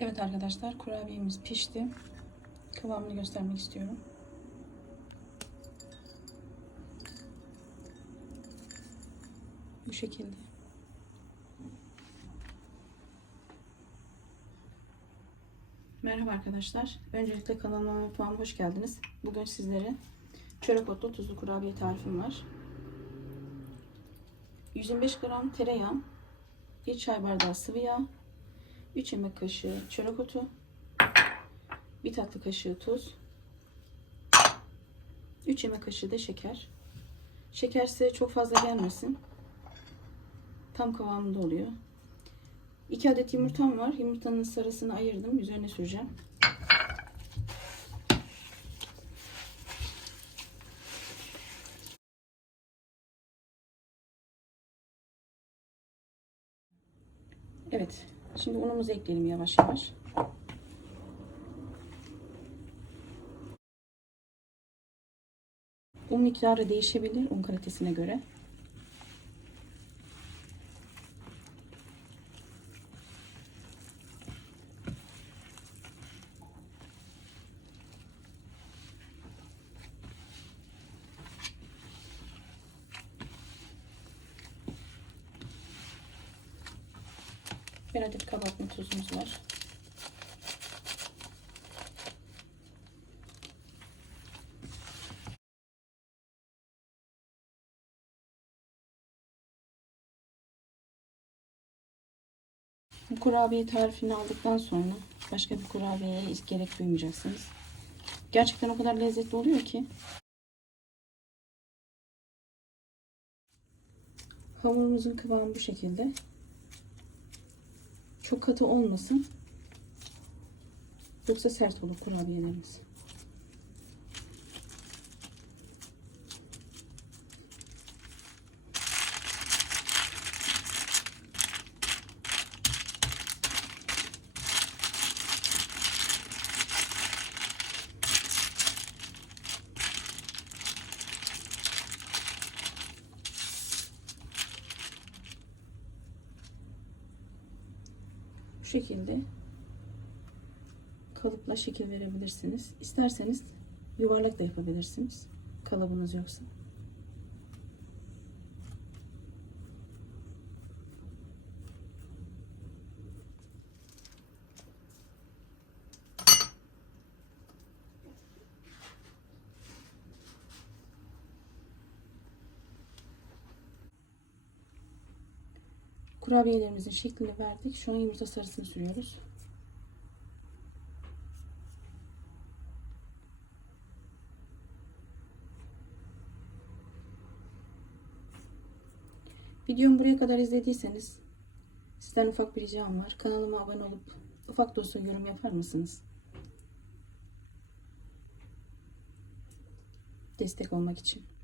Evet arkadaşlar kurabiyemiz pişti. Kıvamını göstermek istiyorum. Bu şekilde. Merhaba arkadaşlar. Öncelikle kanalıma ve mutfağıma hoş geldiniz. Bugün sizlere çörek otlu tuzlu kurabiye tarifim var. 125 gram tereyağı, 1 çay bardağı sıvı yağ, 3 yemek kaşığı çörek otu, 1 tatlı kaşığı tuz, 3 yemek kaşığı da şeker. Şeker size çok fazla gelmesin. Tam kıvamında oluyor. 2 adet yumurtam var. Yumurtanın sarısını ayırdım. Üzerine süreceğim. Evet. Şimdi unumuzu ekleyelim yavaş yavaş. Un miktarı değişebilir un kalitesine göre. Bir adet kabartma tuzumuz var. Bu kurabiye tarifini aldıktan sonra başka bir kurabiyeye hiç gerek duymayacaksınız. Gerçekten o kadar lezzetli oluyor ki. Hamurumuzun kıvamı bu şekilde. Çok katı olmasın. Yoksa sert olur kurabiyelerimiz. Bu şekilde kalıpla şekil verebilirsiniz. İsterseniz yuvarlak da yapabilirsiniz. Kalıbınız yoksa. Kurabiyelerimizin şeklini verdik. Şu an yumurta sarısını sürüyoruz. Videomu buraya kadar izlediyseniz sizden ufak bir ricam var. Kanalıma abone olup ufak da olsa yorum yapar mısınız? Destek olmak için.